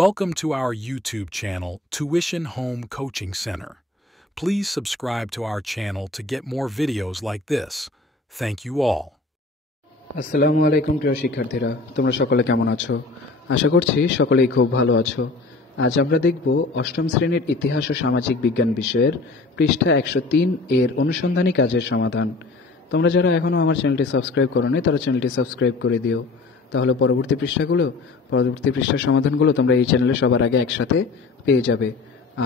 Welcome to our YouTube channel, Tuition Home Coaching Center. Please subscribe to our channel to get more videos like this. Thank you all. আসসালামু আলাইকুম প্রিয় শিক্ষার্থীরা, তোমরা সকলে কেমন আছো? আশা করছি সকলেই খুব ভালো আছো। আজ আমরা দেখব অষ্টম শ্রেণীর ইতিহাস ও সামাজিক বিজ্ঞান বিষয়ের পৃষ্ঠা 103 এর অনুসন্ধানী কাজের সমাধান। তোমরা যারা এখনো আমার চ্যানেলটি সাবস্ক্রাইব করোনি তারা চ্যানেলটি সাবস্ক্রাইব করে দিও, তাহলে পরবর্তী পৃষ্ঠার সমাধানগুলো তোমরা এই চ্যানেলে সবার আগে একসাথে পেয়ে যাবে।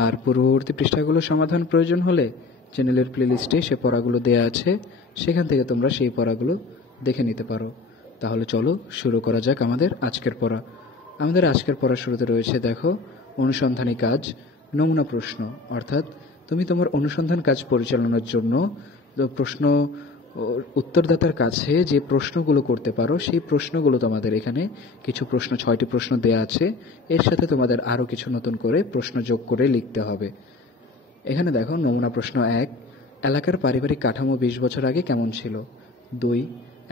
আর পূর্ববর্তী পৃষ্ঠাগুলো সমাধান প্রয়োজন হলে চ্যানেলের প্লেলিস্টে সে পড়াগুলো দেয়া আছে, সেখান থেকে তোমরা সেই পড়াগুলো দেখে নিতে পারো। তাহলে চলো শুরু করা যাক আমাদের আজকের পড়া। আমাদের আজকের পড়ার শুরুতে রয়েছে দেখো অনুসন্ধানী কাজ, নমুনা প্রশ্ন। অর্থাৎ তুমি তোমার অনুসন্ধান কাজ পরিচালনার জন্য প্রশ্ন উত্তরদাতার কাছে যে প্রশ্নগুলো করতে পারো সেই প্রশ্নগুলো তোমাদের এখানে কিছু প্রশ্ন, 6টি প্রশ্ন দেয়া আছে। এর সাথে তোমাদের আরও কিছু নতুন করে প্রশ্ন যোগ করে লিখতে হবে। এখানে দেখো নমুনা প্রশ্ন 1, এলাকার পারিবারিক কাঠামো 20 বছর আগে কেমন ছিল? 2,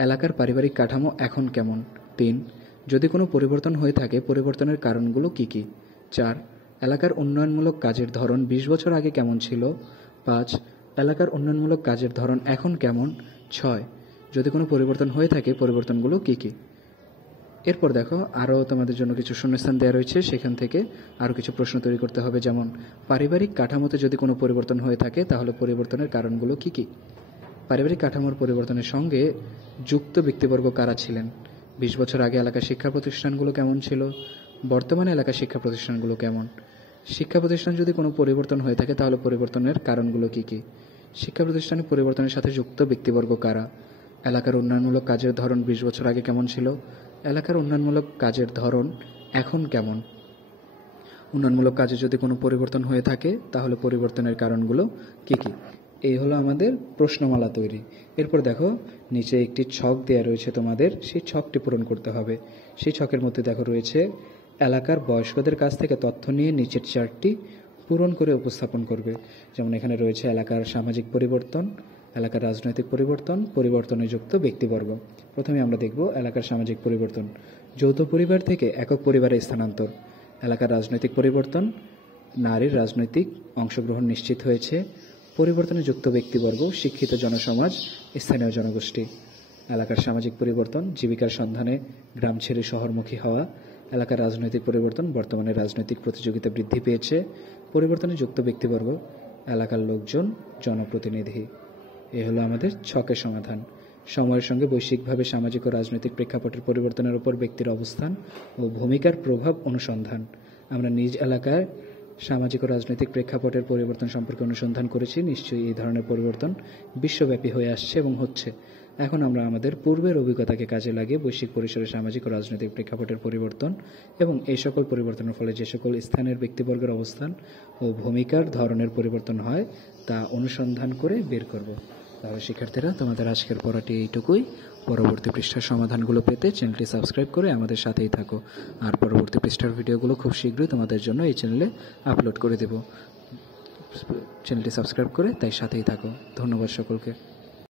এলাকার পারিবারিক কাঠামো এখন কেমন? 3, যদি কোনো পরিবর্তন হয়ে থাকে পরিবর্তনের কারণগুলো কি কি? 4, এলাকার উন্নয়নমূলক কাজের ধরন 20 বছর আগে কেমন ছিল? 5, এলাকার উন্নয়নমূলক কাজের ধরন এখন কেমন? 6, যদি কোনো পরিবর্তন হয়ে থাকে পরিবর্তনগুলো কি কি? এরপর দেখো আরও তোমাদের জন্য কিছু শূন্যস্থান দেওয়া রয়েছে, সেখান থেকে আরও কিছু প্রশ্ন তৈরি করতে হবে। যেমন পারিবারিক কাঠামোতে যদি কোনো পরিবর্তন হয়ে থাকে তাহলে পরিবর্তনের কারণগুলো কি কি? পারিবারিক কাঠামোর পরিবর্তনের সঙ্গে যুক্ত ব্যক্তিবর্গ কারা ছিলেন? 20 বছর আগে এলাকার শিক্ষা প্রতিষ্ঠানগুলো কেমন ছিল? বর্তমানে এলাকার শিক্ষা প্রতিষ্ঠানগুলো কেমন? শিক্ষা প্রতিষ্ঠান যদি কোনো পরিবর্তন হয়ে থাকে তাহলে পরিবর্তনের কারণগুলো কি কি? শিক্ষা প্রতিষ্ঠানের পরিবর্তনের সাথে যুক্ত ব্যক্তিবর্গ কারা? এলাকার উন্নয়নমূলক কাজের ধরন 20 বছর আগে কেমন ছিল? এলাকার উন্নয়নমূলক কাজের ধরন এখন কেমন? উন্নয়নমূলক কাজে যদি কোনো পরিবর্তন হয়ে থাকে তাহলে পরিবর্তনের কারণগুলো কি কি? এই হলো আমাদের প্রশ্নমালা তৈরি। এরপর দেখো নিচে একটি ছক দেয়া রয়েছে তোমাদের, সেই ছকটি পূরণ করতে হবে। সেই ছকের মধ্যে দেখো রয়েছে এলাকার বয়স্কদের কাছ থেকে তথ্য নিয়ে নিচের চার্টটি পূরণ করে উপস্থাপন করবে। যেমন এখানে রয়েছে এলাকার সামাজিক পরিবর্তন, এলাকার রাজনৈতিক পরিবর্তন, পরিবর্তনে যুক্ত ব্যক্তিবর্গ। প্রথমে আমরা দেখব এলাকার সামাজিক পরিবর্তন। যৌথ পরিবার থেকে একক পরিবারে স্থানান্তর। এলাকার রাজনৈতিক পরিবর্তন, নারীর রাজনৈতিক অংশগ্রহণ নিশ্চিত হয়েছে। পরিবর্তনে যুক্ত ব্যক্তিবর্গ, শিক্ষিত জনসমাজ, স্থানীয় জনগোষ্ঠী। এলাকার সামাজিক পরিবর্তন, জীবিকার সন্ধানে গ্রাম ছেড়ে শহরমুখী হওয়া। এলাকার রাজনৈতিক পরিবর্তন, বর্তমানে রাজনৈতিক প্রতিযোগিতা বৃদ্ধি পেয়েছে। পরিবর্তনে যুক্ত ব্যক্তিবর্গ, এলাকার লোকজন, জনপ্রতিনিধি। এ হলো আমাদের ছকের সমাধান। সময়ের সঙ্গে বৈশ্বিকভাবে সামাজিক ও রাজনৈতিক প্রেক্ষাপটের পরিবর্তনের উপর ব্যক্তির অবস্থান ও ভূমিকার প্রভাব অনুসন্ধান। আমরা নিজ এলাকায় সামাজিক ও রাজনৈতিক প্রেক্ষাপটের পরিবর্তন সম্পর্কে অনুসন্ধান করেছি। নিশ্চয়ই এই ধরনের পরিবর্তন বিশ্বব্যাপী হয়ে আসছে এবং হচ্ছে। এখন আমরা আমাদের পূর্বের অভিজ্ঞতাকে কাজে লাগিয়ে বৈশ্বিক পরিসরে সামাজিক ও রাজনৈতিক প্রেক্ষাপটের পরিবর্তন এবং এই সকল পরিবর্তনের ফলে যে সকল স্থানের ব্যক্তিবর্গের অবস্থান ও ভূমিকার ধরনের পরিবর্তন হয় তা অনুসন্ধান করে বের করব। তাহলে শিক্ষার্থীরা, তোমাদের আজকের পড়াটি এইটুকুই। পরবর্তী পৃষ্ঠার সমাধানগুলো পেতে চ্যানেলটি সাবস্ক্রাইব করে আমাদের সাথেই থাকো। আর পরবর্তী পৃষ্ঠার ভিডিওগুলো খুব শীঘ্রই তোমাদের জন্য এই চ্যানেলে আপলোড করে দেব। চ্যানেলটি সাবস্ক্রাইব করে তাই সাথেই থাকো। ধন্যবাদ সকলকে।